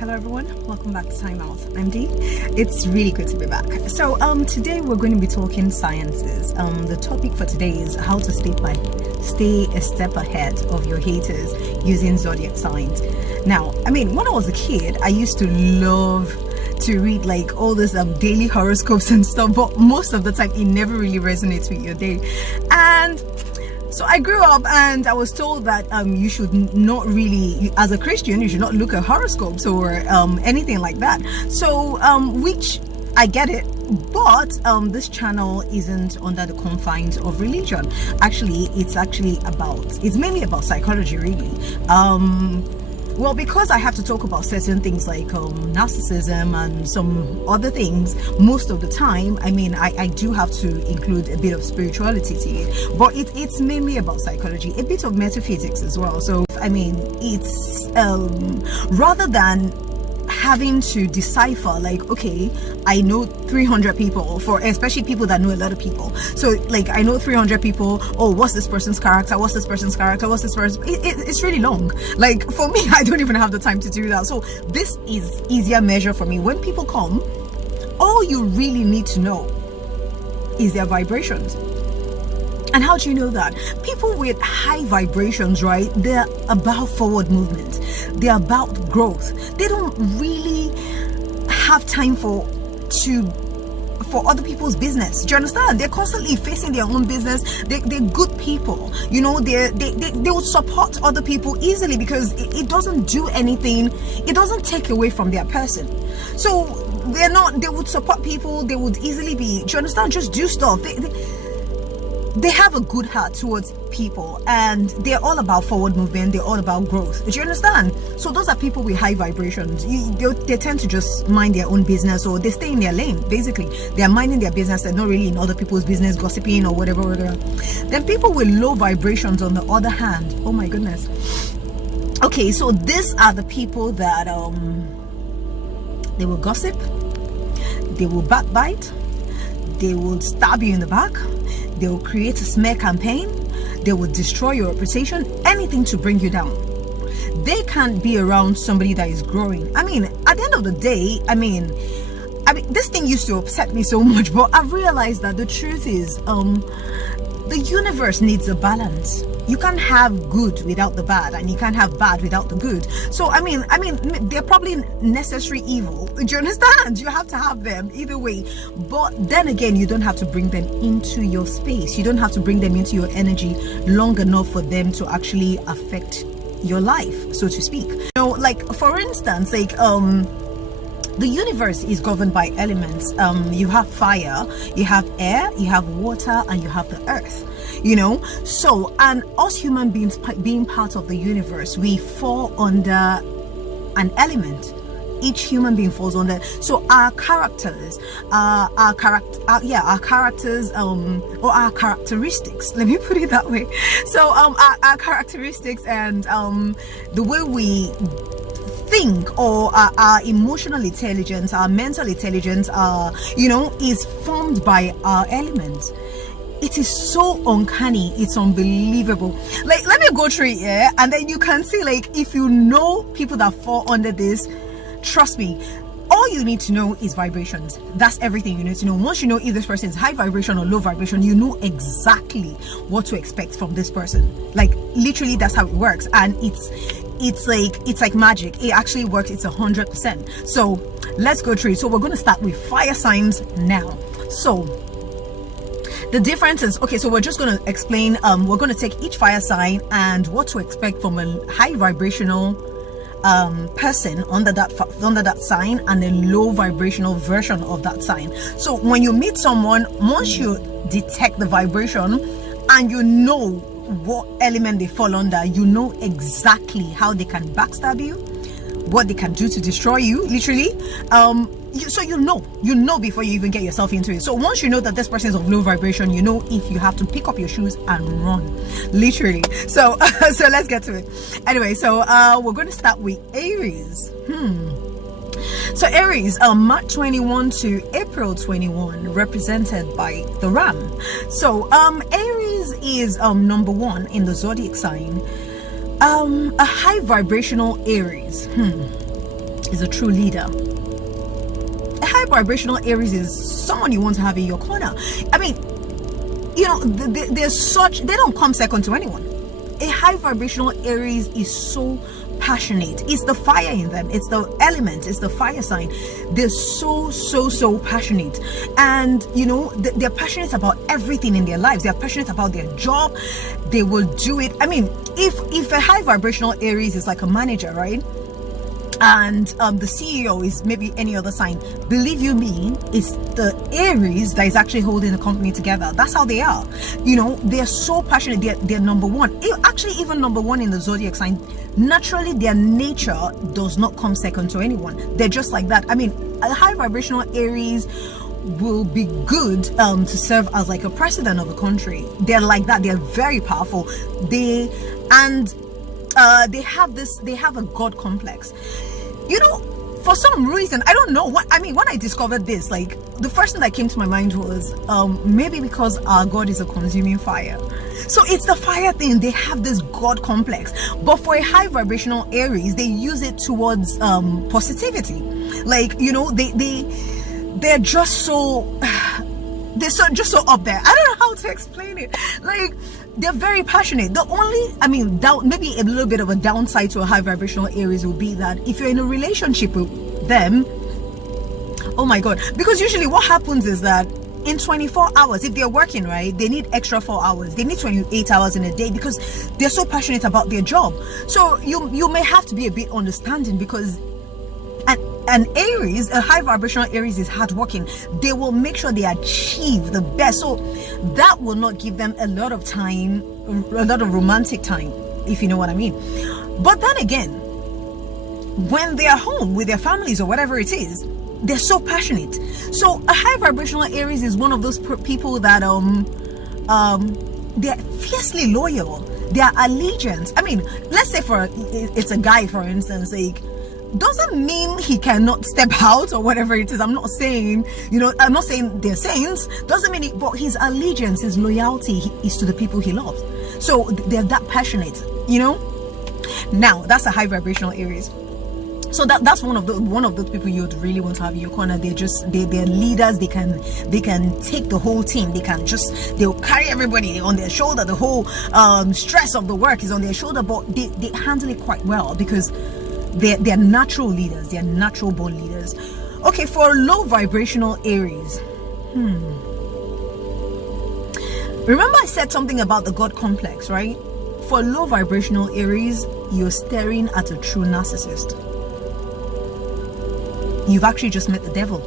Hello everyone, welcome back to Time Out. I'm Dee. It's really good to be back. So today we're going to be talking sciences. The topic for today is how to stay a step ahead of your haters using zodiac signs. Now, I mean, when I was a kid, I used to love to read like all this daily horoscopes and stuff, but most of the time it never really resonates with your day. And so I grew up and I was told that you should not really, as a Christian, you should not look at horoscopes or anything like that. So which I get it, but this channel isn't under the confines of religion. Actually, it's mainly about psychology, really. Well, because I have to talk about certain things like narcissism and some other things most of the time, I mean, I do have to include a bit of spirituality to it, but it's mainly about psychology, a bit of metaphysics as well. So, I mean, it's rather than having to decipher like, okay, I know 300 people, for especially people that know a lot of people, so like I know 300 people, oh, what's this person's character, what's this person's character, what's this person, it's really long. Like for me, I don't even have the time to do that. So this is easier measure for me. When people come, all you really need to know is their vibrations. And how do you know that? People with high vibrations, right, they're about forward movement, they're about growth. They don't really have time for other people's business. Do you understand? They're constantly facing their own business. They're good people, you know. They will support other people easily because it doesn't do anything, it doesn't take away from their person. So they would support people, they would easily be, do you understand, just do stuff. They have a good heart towards people and they're all about forward movement, they're all about growth. Do you understand? So those are people with high vibrations. They tend to just mind their own business, or they stay in their lane. Basically, they're minding their business and not really in other people's business, gossiping or whatever. Then people with low vibrations, on the other hand, oh my goodness. Okay, so these are the people that they will gossip, they will backbite, they will stab you in the back, they will create a smear campaign, they will destroy your reputation, anything to bring you down. They can't be around somebody that is growing. I mean, at the end of the day, I mean, this thing used to upset me so much, but I've realized that the truth is, the universe needs a balance. You can't have good without the bad, and you can't have bad without the good. So I mean they're probably necessary evil. Do you understand? You have to have them either way. But then again, you don't have to bring them into your space. You don't have to bring them into your energy long enough for them to actually affect your life, so to speak. You know, like for instance, like the universe is governed by elements. You have fire, you have air, you have water, and you have the earth, you know. So, and us human beings being part of the universe, we fall under an element. Each human being falls under. So our characters, our characteristics, let me put it that way. So our characteristics and the way we think, or our emotional intelligence, our mental intelligence, you know, is formed by our elements. It is so uncanny, it's unbelievable. Like, let me go through it, yeah, and then you can see, like, if you know people that fall under this, trust me, all you need to know is vibrations. That's everything you need to know. Once you know if this person is high vibration or low vibration, you know exactly what to expect from this person. Like, literally, that's how it works. And it's like magic. It actually works. It's 100%. So let's go through it. So we're going to start with fire signs now. So the difference is, okay, so we're just going to explain, we're going to take each fire sign and what to expect from a high vibrational person under that sign, and a low vibrational version of that sign. So when you meet someone, once you detect the vibration and you know what element they fall under, you know exactly how they can backstab you, what they can do to destroy you, literally. So you know before you even get yourself into it. So once you know that this person is of low vibration, you know if you have to pick up your shoes and run, literally. So so let's get to it. Anyway, so we're going to start with Aries. So Aries, March 21 to April 21, represented by the Ram. So Aries is number 1 in the zodiac sign. A high vibrational Aries. is a true leader. A high vibrational Aries is someone you want to have in your corner. I mean, you know, they don't come second to anyone. A high vibrational Aries is so passionate. It's the fire in them. It's the element. It's the fire sign. They're so passionate. And you know, they're passionate about everything in their lives. They're passionate about their job. They will do it. I mean, if a high vibrational Aries is like a manager, right? And the CEO is maybe any other sign, believe you me, it's the Aries that is actually holding the company together. That's how they are. You know, they're so passionate. They're number one. Actually, even number one in the zodiac sign. Naturally, their nature does not come second to anyone. They're just like that. I mean, a high vibrational Aries will be good to serve as like a president of a country. They're like that. They're very powerful. They have a God complex. You know, for some reason, I don't know what, I mean, when I discovered this, like, the first thing that came to my mind was maybe because our God is a consuming fire. So it's the fire thing. They have this God complex. But for a high vibrational Aries, they use it towards positivity. Like, you know, they're just so just so up there. I don't know how to explain it. Like, they're very passionate. The only, I mean, maybe a little bit of a downside to a high vibrational Aries will be that if you're in a relationship with them, oh my God, because usually what happens is that in 24 hours, if they're working, right, they need extra 4 hours. They need 28 hours in a day because they're so passionate about their job. So you may have to be a bit understanding, because an Aries, a high vibrational Aries, is hardworking. They will make sure they achieve the best. So that will not give them a lot of time, a lot of romantic time, if you know what I mean. But then again, when they are home with their families or whatever it is, they're so passionate. So a high vibrational Aries is one of those people that they're fiercely loyal. Their allegiance, I mean, let's say it's a guy, for instance, like, doesn't mean he cannot step out or whatever it is. I'm not saying, you know, I'm not saying they're saints. Doesn't mean it, but his allegiance, his loyalty is to the people he loves. So they're that passionate, you know. Now that's a high vibrational Aries. So that's one of those people you'd really want to have in your corner. They're leaders. They can take the whole team. They'll carry everybody on their shoulder. The whole stress of the work is on their shoulder, but they handle it quite well because they're natural leaders. They're natural born leaders. Okay, for low vibrational Aries, remember I said something about the God complex, right? For low vibrational Aries, you're staring at a true narcissist. You've actually just met the devil.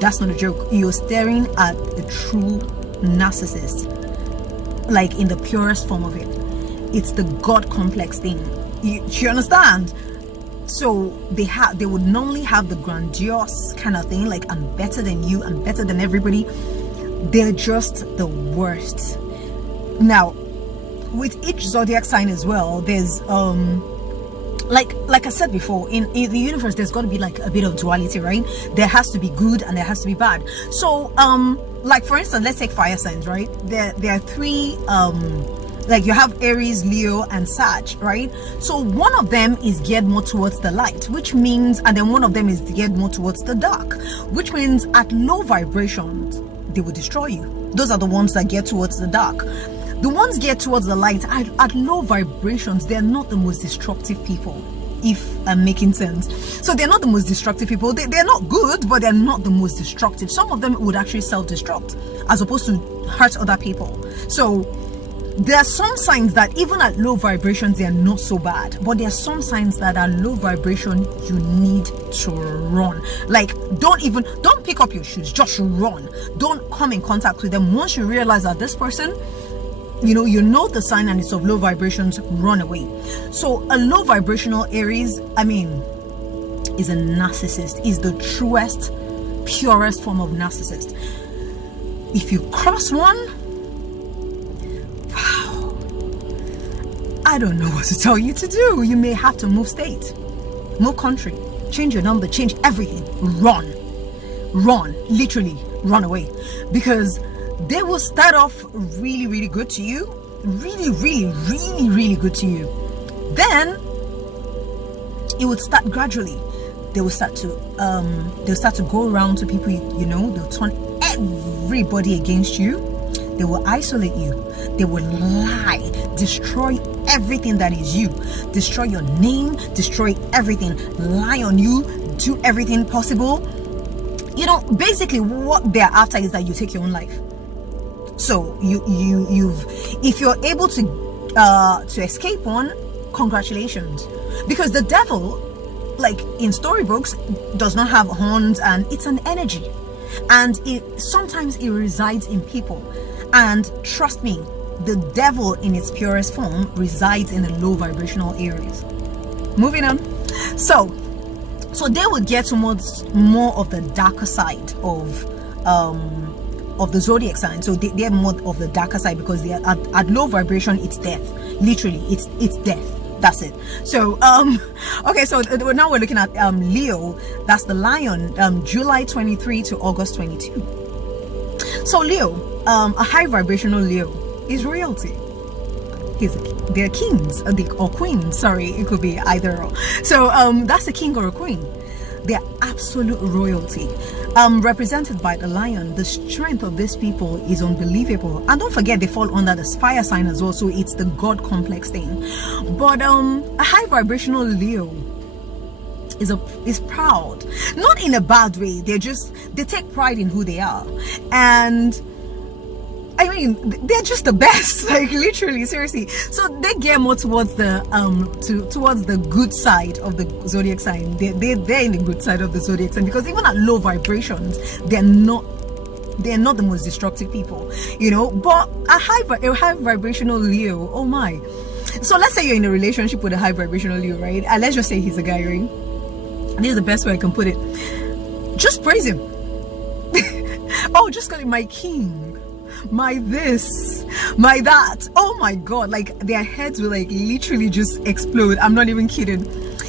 That's not a joke. You're staring at a true narcissist, like in the purest form of it. It's the God complex thing. You understand? So they would normally have the grandiose kind of thing, like, I'm better than you, I'm better than everybody. They're just the worst. Now, with each zodiac sign as well, there's like I said before, in the universe, there's got to be like a bit of duality, right? There has to be good and there has to be bad. So like, for instance, let's take fire signs, right? There are three like, you have Aries, Leo, and Sag, right? So one of them is geared more towards the light, which means, and then one of them is geared more towards the dark, which means at low vibrations, they will destroy you. Those are the ones that get towards the dark. The ones geared towards the light, at low vibrations, they're not the most destructive people, if I'm making sense. So they're not the most destructive people. They're not good, but they're not the most destructive. Some of them would actually self-destruct as opposed to hurt other people. So there are some signs that even at low vibrations, they are not so bad. But there are some signs that at low vibration, you need to run. Like, don't pick up your shoes, just run. Don't come in contact with them. Once you realize that this person, you know the sign and it's of low vibrations, run away. So a low vibrational Aries, I mean, is a narcissist, is the truest, purest form of narcissist. If you cross one, wow, I don't know what to tell you to do. You may have to move state, move country, change your number, change everything. Run, literally run away, because they will start off really, really good to you, really, really, really, really good to you. Then it would start gradually. They will start to go around to people, you know, they'll turn everybody against you. They will isolate you. They will lie, destroy everything that is you, destroy your name, destroy everything, lie on you, do everything possible. You know, basically what they're after is that you take your own life. So if you're able to escape one, congratulations, because the devil, like in storybooks, does not have horns, and it's an energy, and sometimes it resides in people. And trust me, the devil in its purest form resides in the low vibrational areas. Moving on. So they will get to more of the darker side of the zodiac sign. So they're more of the darker side, because they are at low vibration. It's death. Literally, it's death. That's it. So okay, so now we're looking at Leo. That's the lion, July 23 to August 22. So Leo, a high vibrational Leo is royalty. They're kings or queens. Sorry, it could be either or. So that's a king or a queen. They're absolute royalty. Represented by the lion. The strength of these people is unbelievable. And don't forget, they fall under the fire sign as well, so it's the god complex thing. But a high vibrational Leo is proud, not in a bad way. They take pride in who they are, and I mean, they're just the best, like literally, seriously. So they get more towards the towards the good side of the zodiac sign. They're in the good side of the zodiac sign, because even at low vibrations, they're not the most destructive people, you know. But a high vibrational Leo, oh my. So let's say you're in a relationship with a high vibrational Leo, right? And let's just say he's a guy, right? This is the best way I can put it. Just praise him. Oh, just call him my king, my this, my that. Oh my god, like their heads will like literally just explode. I'm not even kidding.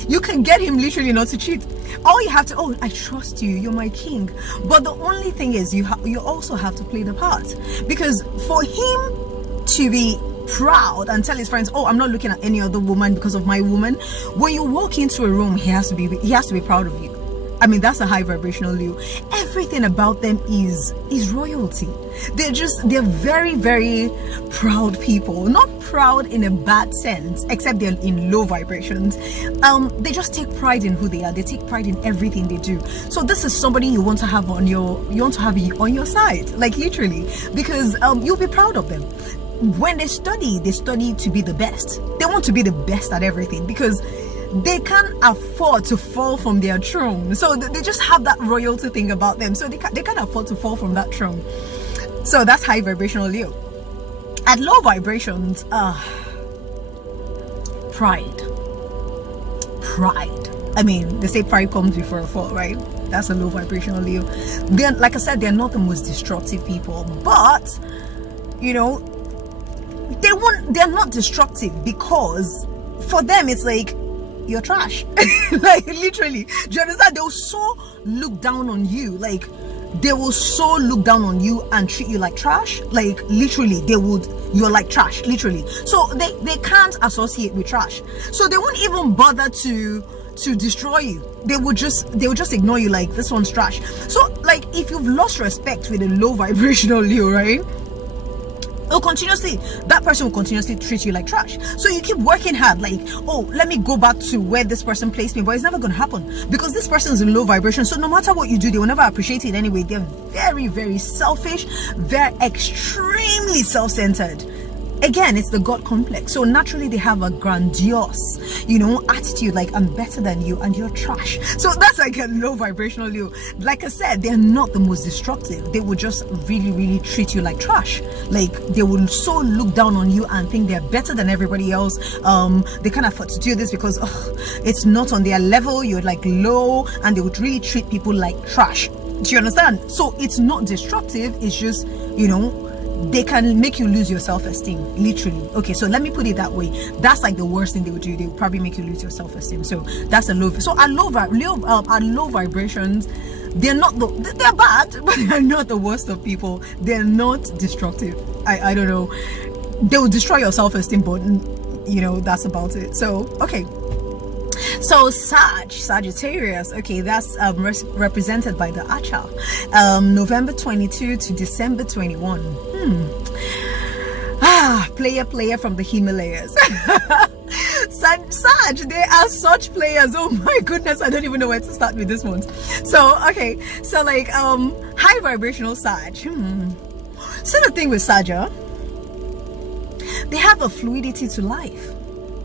You can get him literally not to cheat. All you have to, oh, I trust you, you're my king. But the only thing is you also have to play the part, because for him to be proud and tell his friends, oh, I'm not looking at any other woman because of my woman, when you walk into a room, he has to be proud of you. I mean, that's a high vibrational Leo. Everything about them is royalty. They're very, very proud people. Not proud in a bad sense, except they're in low vibrations. They just take pride in who they are. They take pride in everything they do. So this is somebody you want to have on your side, like literally, because you'll be proud of them. When they study to be the best. They want to be the best at everything, because they can't afford to fall from their throne. So they just have that royalty thing about them. So they can't afford to fall from that throne. So that's high vibrational Leo. At low vibrations, pride. I mean, they say pride comes before a fall, right? That's a low vibrational Leo. Then, like I said, they're not the most destructive people, but you know, they're not destructive, because for them it's like, you're trash. Like literally, do you understand? They'll so look down on you, like they will so look down on you and treat you like trash. Like literally, you're like trash, literally. So they can't associate with trash, so they won't even bother to destroy you. They will just ignore you, like this one's trash. So like, if you've lost respect with a low vibrational Leo, right, that person will continuously treat you like trash. So you keep working hard, like, oh, let me go back to where this person placed me, but it's never going to happen, because this person is in low vibration. So no matter what you do, they will never appreciate it anyway. They're very, very selfish. They're extremely self-centered. Again, it's the God complex. So naturally they have a grandiose, you know, attitude, like I'm better than you and you're trash. So that's like a low vibrational Leo. Like I said, they're not the most destructive. They will just really, really treat you like trash. Like they will so look down on you and think they're better than everybody else. They can't afford to do this because it's not on their level. You're like low, and they would really treat people like trash. Do you understand? So it's not destructive. It's just, you know, they can make you lose your self-esteem, literally. Okay, so let me put it that way. That's like the worst thing they would do. They would probably make you lose your self-esteem. So that's a low. So at low vibrations, they're bad, but they're not the worst of people. They're not destructive. I don't know. They will destroy your self-esteem, but you know, that's about it. So okay. So Sagittarius, okay, that's represented by the Archer, November 22 to December 21. Player from the Himalayas. Sag, they are such players. Oh my goodness, I don't even know where to start with this one. So okay, so like high vibrational Sag. So the thing with Sag, they have a fluidity to life.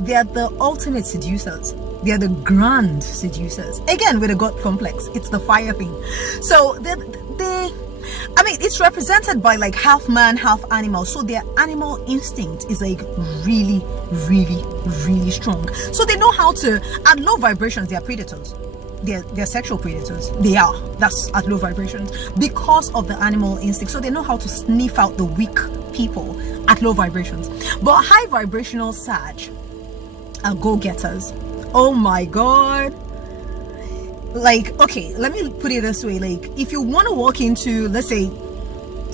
They are the ultimate seducers. They are the grand seducers. Again, with a God complex, it's the fire thing. So I mean, it's represented by like half man, half animal. So their animal instinct is like really, really, really strong. So they know how to, at low vibrations, they are predators. They're sexual predators. That's at low vibrations because of the animal instinct. So they know how to sniff out the weak people at low vibrations. But high vibrational Sag are go-getters. Oh my God. Like, okay, let me put it this way. Like, if you want to walk into, let's say,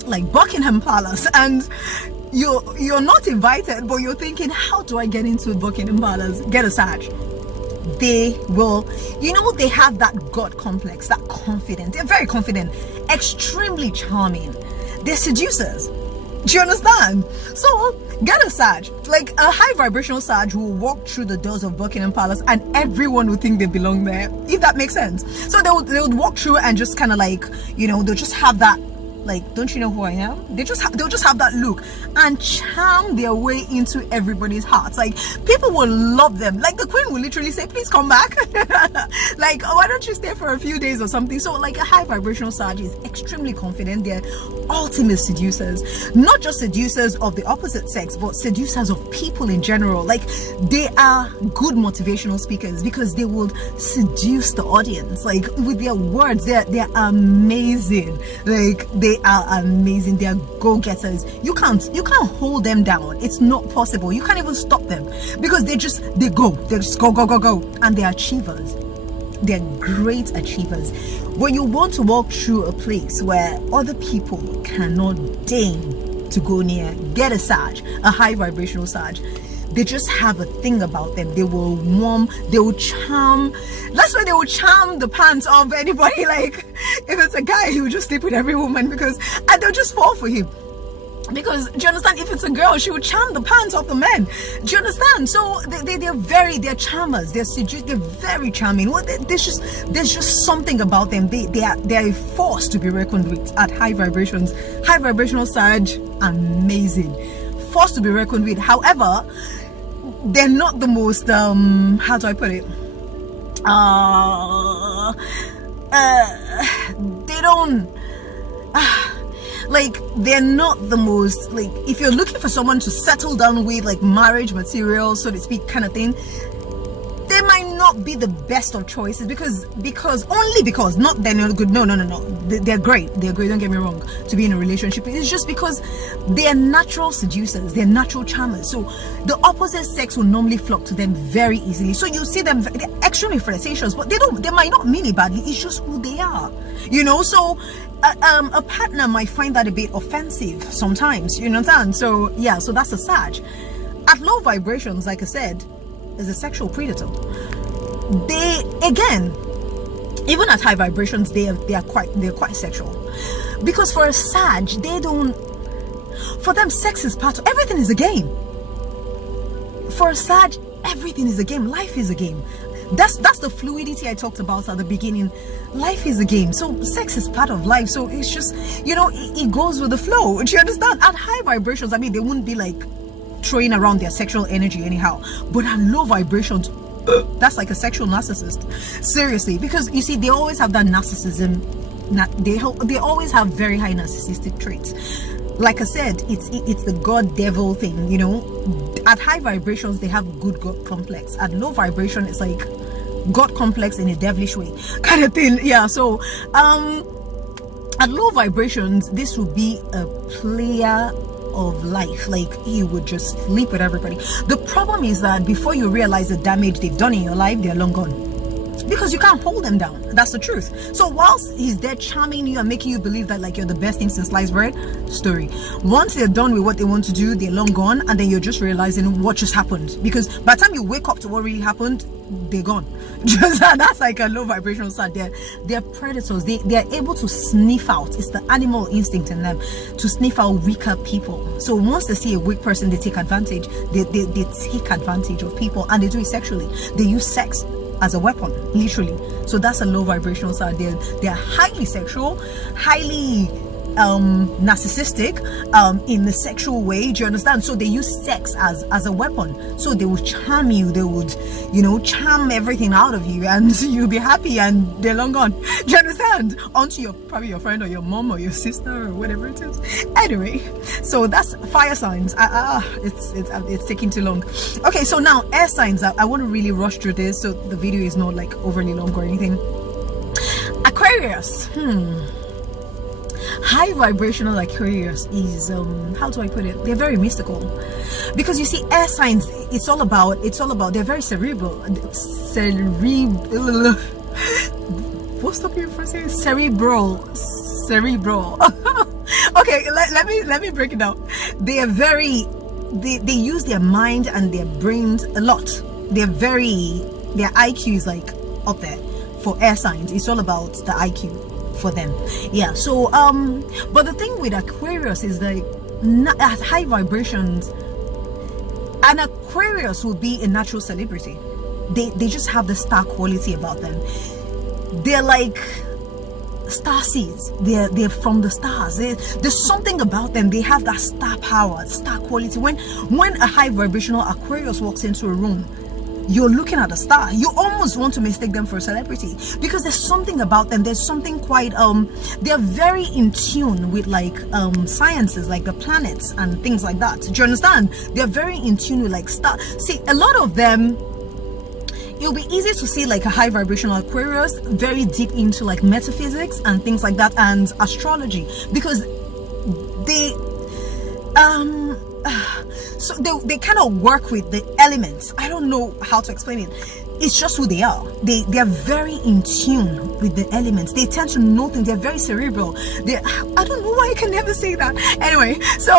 like Buckingham Palace, and you're not invited, but you're thinking, how do I get into Buckingham Palace? Get a Sag. They will, they have that God complex, that confident. They're very confident, extremely charming. They're seducers. Do you understand? So get a Sag. Like a high vibrational Sag will walk through the doors of Buckingham Palace and everyone would think they belong there, if that makes sense. So they would walk through and just kind of like, they'll just have that, like, don't you know who I am? They'll just have that look and charm their way into everybody's hearts. Like, people will love them. Like, the queen will literally say, please come back. Like, oh, why don't you stay for a few days or something? So like a high vibrational Sag is extremely confident. They're ultimate seducers, not just seducers of the opposite sex, but seducers of people in general. Like, they are good motivational speakers because they will seduce the audience, like with their words. They're amazing. Like, they are amazing. They are go-getters. You can't hold them down. It's not possible. You can't even stop them because they just go, and they're achievers. They're great achievers. When you want to walk through a place where other people cannot deign to go near, get a Sag, a high vibrational Sag. They just have a thing about them. They will warm, they will charm. That's why they will charm the pants off anybody. Like, if it's a guy, he will just sleep with every woman and they'll just fall for him. Because, do you understand? If it's a girl, she would charm the pants off the men. Do you understand? So they're charmers. They're very charming. Well, there's just something about them. They are a force to be reckoned with at high vibrations. High vibrational Sag, amazing. Force to be reckoned with. However, they're not the most how do I put it? They don't like, they're not the most, like, if you're looking for someone to settle down with, like marriage material, so to speak, kind of thing, they might not be the best of choices because not they're not good. No, they're great. Don't get me wrong, to be in a relationship. It's just because they're natural seducers. They're natural charmers. So the opposite sex will normally flock to them very easily. So you see them, they're extremely flirtatious, but they might not mean it badly. It's just who they are, so a partner might find that a bit offensive sometimes, you understand? So yeah, so that's a Sag. At low vibrations, like I said, is a sexual predator. They, again, even at high vibrations, they're quite sexual, because for a Sag, for them, sex is part of everything. Is a game. For a Sag, everything is a game. Life is a game. That's the fluidity I talked about at the beginning. Life is a game, so sex is part of life. So it's just, it goes with the flow. Do you understand? At high vibrations, I mean, they wouldn't be like throwing around their sexual energy anyhow, but at low vibrations, that's like a sexual narcissist. Seriously, because you see, they always have that narcissism. They always have very high narcissistic traits. Like I said, it's the God devil thing. At high vibrations, they have good God complex. At low vibration, it's like God complex in a devilish way kind of thing. Yeah. So at low vibrations, this would be a player of life. Like, he would just sleep with everybody. The problem is that before you realize the damage they've done in your life, they're long gone, because you can't hold them down. That's the truth. So whilst he's there charming you and making you believe that like you're the best thing since sliced bread, story, once they're done with what they want to do, they're long gone, and then you're just realizing what just happened, because by the time you wake up to what really happened, they're gone. Just that's like a low vibrational sign. They're predators. They're able to sniff out. It's the animal instinct in them to sniff out weaker people. So once they see a weak person, they take advantage. They take advantage of people, and they do it sexually. They use sex as a weapon, literally. So that's a low vibrational side. They're highly sexual, highly narcissistic in the sexual way. Do you understand? So they use sex as a weapon. So they would charm you, they would, you know, charm everything out of you, and you'll be happy, and they're long gone. Do you understand? Onto your, probably your friend or your mom or your sister or whatever it is. Anyway, so that's fire signs. It's taking too long. Okay, so now air signs. I want to really rush through this so the video is not like overly long or anything. Aquarius. High vibrational Aquarius is how do I put it? They're very mystical, because you see, air signs, it's all about they're very cerebral. What's the word for saying cerebral? Okay, let me break it down. They are very they use their mind and their brains a lot. Their IQ is like up there. For air signs, it's all about the IQ for them. Yeah, so but the thing with Aquarius is like at high vibrations, an Aquarius will be a natural celebrity. They just have the star quality about them. They're like star seeds. They're from the stars. There's something about them. They have that star power, star quality. When a high vibrational Aquarius walks into a room, you're looking at a star. You almost want to mistake them for a celebrity, because there's something about them. There's something quite they're very in tune with like sciences, like the planets and things like that. Do you understand? They're very in tune with like stars. See, a lot of them, it'll be easy to see like a high vibrational Aquarius very deep into like metaphysics and things like that, and astrology, because they so they kind of work with the elements. I don't know how to explain it. It's just who they are. They're very in tune with the elements. They tend to know things. They're very cerebral. I don't know why I can never say that. Anyway, so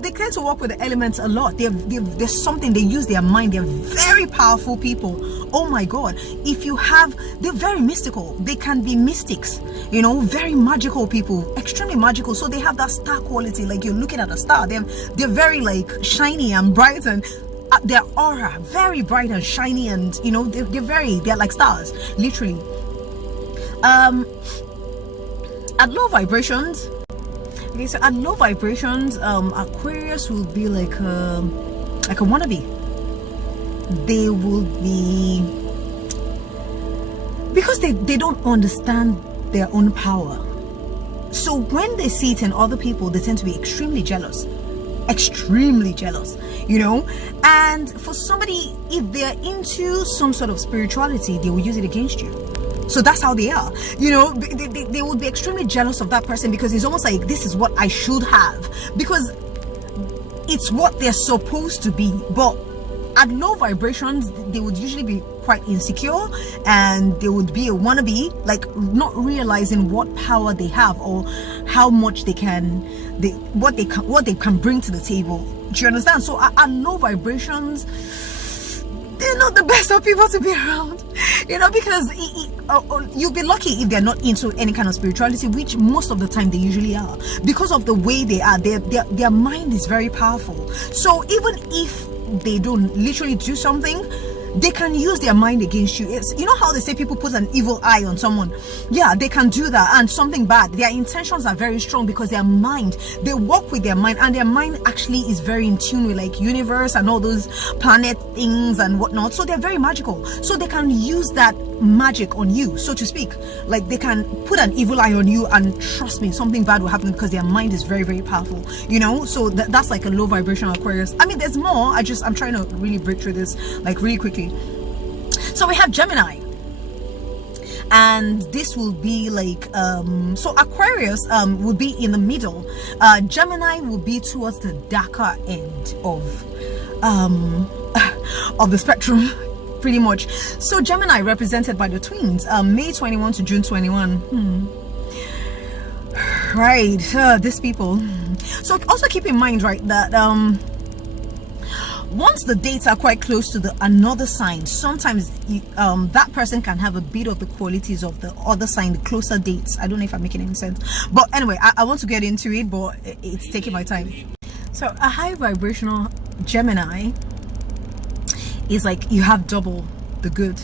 they tend to work with the elements a lot. There's something, they use their mind. They're very powerful people. Oh my God. They're very mystical. They can be mystics, you know, very magical people, extremely magical. So they have that star quality. Like you're looking at a star. They're very like shiny and bright, and their aura very bright and shiny, and you know, they're like stars, literally. At low vibrations, okay, so at low vibrations, Aquarius will be like a wannabe. They will be, because they don't understand their own power. So when they see it in other people, they tend to be extremely jealous, you know. And for somebody, if they're into some sort of spirituality, they will use it against you. So that's how they are, you know. They would be extremely jealous of that person, because it's almost like, this is what I should have, because it's what they're supposed to be. But at low vibrations, they would usually be quite insecure, and they would be a wannabe, like not realizing what power they have or how much what they can bring to the table. Do you understand? So at low vibrations, they're not the best of people to be around, you know, because you'll be lucky if they're not into any kind of spirituality, which most of the time they usually are, because of the way they are. Their mind is very powerful. So even if they don't literally do something, they can use their mind against you. It's, you know how they say people put an evil eye on someone? Yeah, they can do that, and something bad. Their intentions are very strong, because their mind, they work with their mind, and their mind actually is very in tune with like universe and all those planet things and whatnot. So they're very magical. So they can use that magic on you, so to speak. Like they can put an evil eye on you, and trust me, something bad will happen, because their mind is very, very powerful, you know. So that's like a low vibrational Aquarius. I mean, there's more. I'm trying to really break through this like really quickly. So we have Gemini, and this will be like so Aquarius will be in the middle. Gemini will be towards the darker end of the spectrum, pretty much. So Gemini, represented by the twins, May 21 to June 21. Right, these people. So also keep in mind, right, that once the dates are quite close to the another sign, sometimes that person can have a bit of the qualities of the other sign, the closer dates. I don't know if I'm making any sense, but anyway, I want to get into it, but it's taking my time. So a high vibrational Gemini is like you have double the good.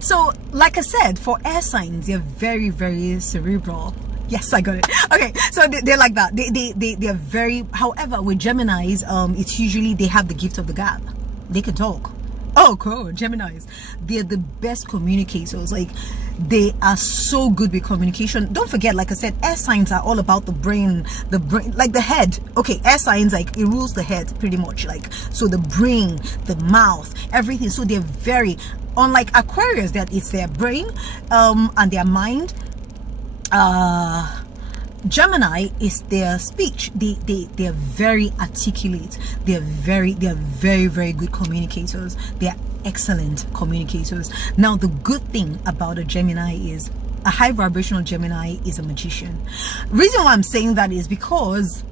So like I said, for air signs, they're very, very cerebral. Yes, I got it. Okay, so they're like that. They're very, however, with Geminis, it's usually they have the gift of the gab. They can talk. Oh, cool. Geminis, they're the best communicators. Like, they are so good with communication. Don't forget, like I said, air signs are all about the brain, like the head. Okay, air signs, like, it rules the head pretty much. Like, so the brain, the mouth, everything. So they're very, unlike Aquarius, that it's their brain and their mind. Gemini is their speech. They're very articulate. They're very good communicators. They're excellent communicators. Now, the good thing about a Gemini is a high vibrational Gemini is a magician. Reason why I'm saying that is because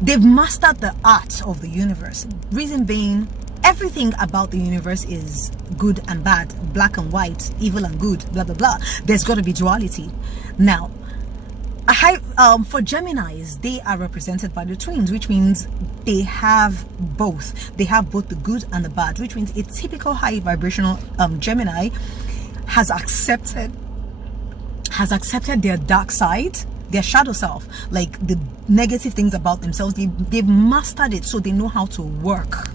they've mastered the art of the universe. Reason being, everything about the universe is good and bad, black and white, evil and good, blah blah blah. There's got to be duality. Now, for Geminis, they are represented by the twins, which means they have both. They have both the good and the bad, which means a typical high vibrational Gemini has accepted their dark side, their shadow self, like the negative things about themselves. They've mastered it, so they know how to work.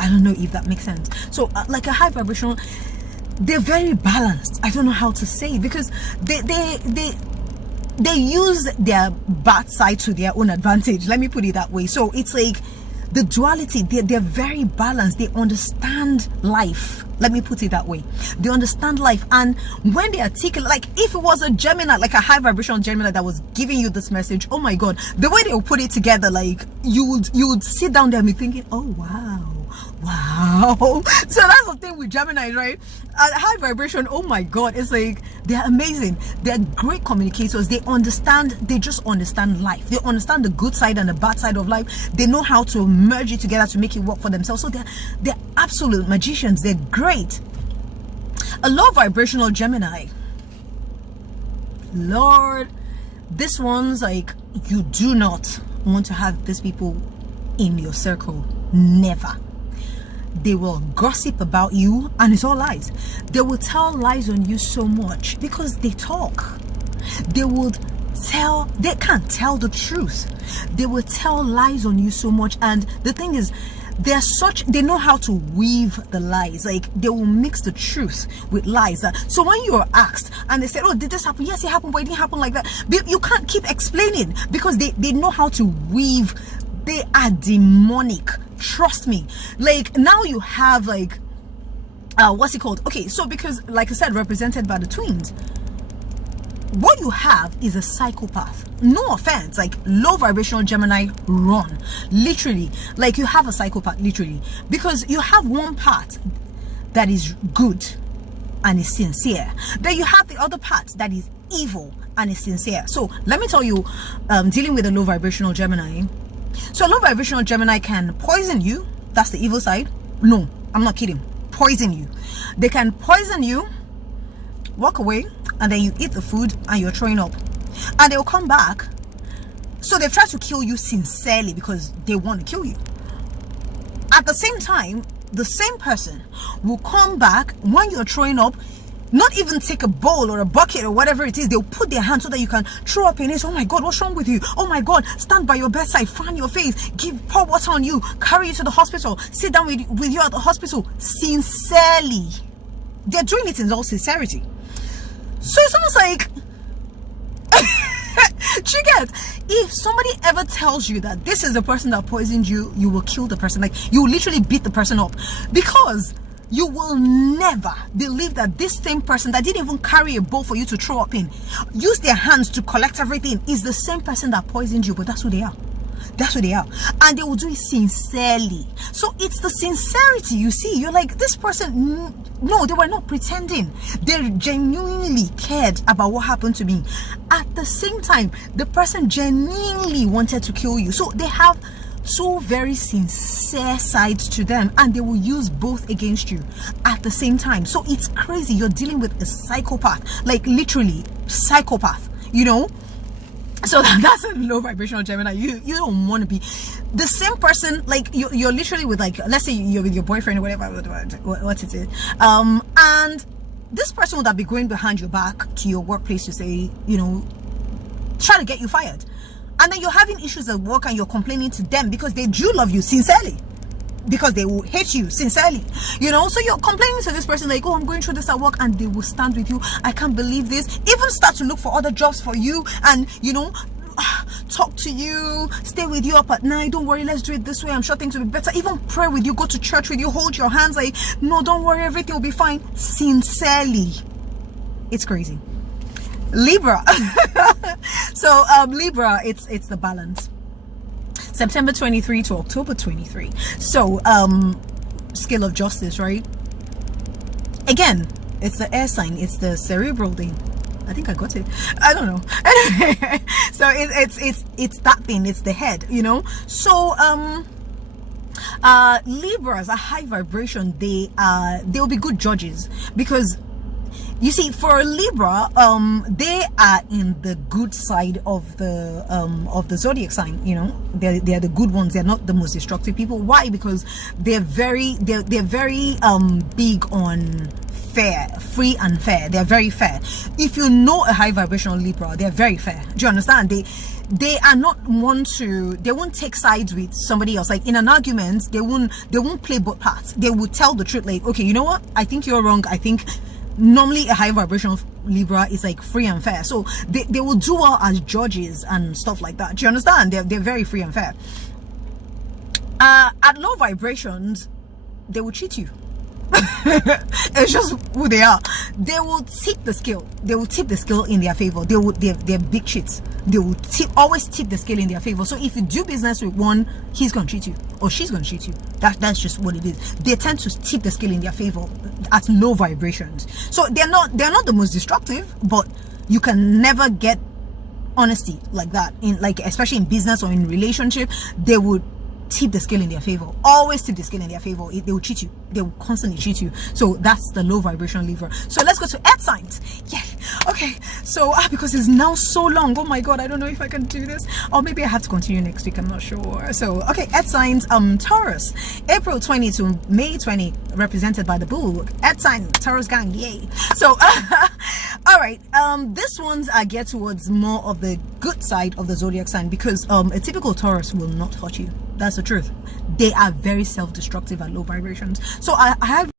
I don't know if that makes sense. So like a high vibrational, they're very balanced. I don't know how to say it, because they use their bad side to their own advantage. Let me put it that way. So it's like the duality. They're very balanced. They understand life. Let me put it that way. They understand life, and when they articulate, like if it was a Gemini, like a high vibrational Gemini that was giving you this message, oh my god, the way they will put it together, like you would sit down there and be thinking, oh wow. So that's the thing with Gemini, right? High vibration, oh my god, it's like they're amazing. They're great communicators. They just understand life. They understand the good side and the bad side of life. They know how to merge it together to make it work for themselves. So they're absolute magicians. They're great. A low vibrational Gemini, Lord, this one's like, you do not want to have these people in your circle. Never. They will gossip about you, and it's all lies. They will tell lies on you so much because they talk. They can't tell the truth. They will tell lies on you so much, and the thing is, they know how to weave the lies. Like, they will mix the truth with lies. So when you are asked and they say, oh, did this happen? Yes, it happened, but it didn't happen like that. You can't keep explaining, because they know how to weave. They are demonic. Trust me. Like, now you have like what's it called? Okay, so because like I said, represented by the twins, what you have is a psychopath. No offense, like low vibrational Gemini, run. Literally, like you have a psychopath, literally, because you have one part that is good and is sincere. Then you have the other part that is evil and is sincere. So let me tell you, dealing with a low vibrational Gemini. So low vibrational Gemini can poison you. That's the evil side. No, I'm not kidding. Poison you. They can poison you, walk away, and then you eat the food and you're throwing up. And they'll come back. So they've tried to kill you sincerely because they want to kill you. At the same time, the same person will come back when you're throwing up, not even take a bowl or a bucket or whatever it is. They'll put their hand so that you can throw up in it. Oh my god, what's wrong with you? Oh my god, stand by your bedside, fan your face, pour water on you, carry you to the hospital, sit down with you at the hospital. Sincerely. They're doing it in all sincerity. So it's almost like triggered. If somebody ever tells you that this is the person that poisoned you, you will kill the person. Like, you will literally beat the person up, because you will never believe that this same person that didn't even carry a bowl for you to throw up in, use their hands to collect everything, is the same person that poisoned you. But that's who they are. That's who they are. And they will do it sincerely. So it's the sincerity, you see. You're like, this person, no, they were not pretending. They genuinely cared about what happened to me. At the same time, the person genuinely wanted to kill you. So they have two very sincere sides to them, and they will use both against you at the same time. So it's crazy. You're dealing with a psychopath, like literally psychopath, you know. So that's a low vibrational Gemini. You don't want to be the same person. Like you're literally with, like, let's say you're with your boyfriend or whatever, what it is, and this person would have been going behind your back to your workplace to say, you know, try to get you fired. And then you're having issues at work and you're complaining to them because they do love you sincerely, because they will hate you sincerely, you know. So you're complaining to this person like, oh, I'm going through this at work, and they will stand with you. I can't believe this. Even start to look for other jobs for you, and, you know, talk to you, stay with you up at night. Don't worry, let's do it this way. I'm sure things will be better. Even pray with you, go to church with you, hold your hands like, no, don't worry, everything will be fine. Sincerely. It's crazy. Libra. So Libra, it's the balance. September 23 to October 23. So scale of justice, right? Again, it's the air sign, it's the cerebral thing. I think I got it. I don't know. Anyway, so it's that thing. It's the head, you know. So Libras are high vibration. They'll be good judges, because you see, for a Libra, they are in the good side of the zodiac sign. You know, they're the good ones. They're not the most destructive people. Why? Because they're very big on fair, free and fair. They're very fair. If you know a high vibrational Libra, they're very fair. Do you understand? They are not one to, they won't take sides with somebody else. Like in an argument, they won't play both parts. They will tell the truth. Like, okay, you know what? I think you're wrong. I think normally a high vibrational Libra is like free and fair. So they will do well as judges and stuff like that. Do you understand? They're very free and fair. At low vibrations, they will cheat you. It's just who they are. They will tip the scale. They will tip the scale in their favor. They're big cheats. They will always tip the scale in their favor. So if you do business with one, he's gonna cheat you or she's gonna cheat you. That's just what it is. They tend to tip the scale in their favor at low vibrations. So they're not the most destructive, but you can never get honesty like that in, like, especially in business or in relationship. They would tip the scale in their favor. Always tip the scale in their favor. They will cheat you. They will constantly cheat you. So that's the low vibration Libra. So let's go to earth signs. Yeah. Okay. So because it's now so long. Oh my God, I don't know if I can do this. Or maybe I have to continue next week. I'm not sure. So okay, earth signs. Taurus. April 20 to May 20, represented by the bull. Earth sign, Taurus gang. Yay. So all right. This one's I get towards more of the good side of the zodiac sign, because a typical Taurus will not hurt you. That's the truth. They are very self-destructive at low vibrations. So I have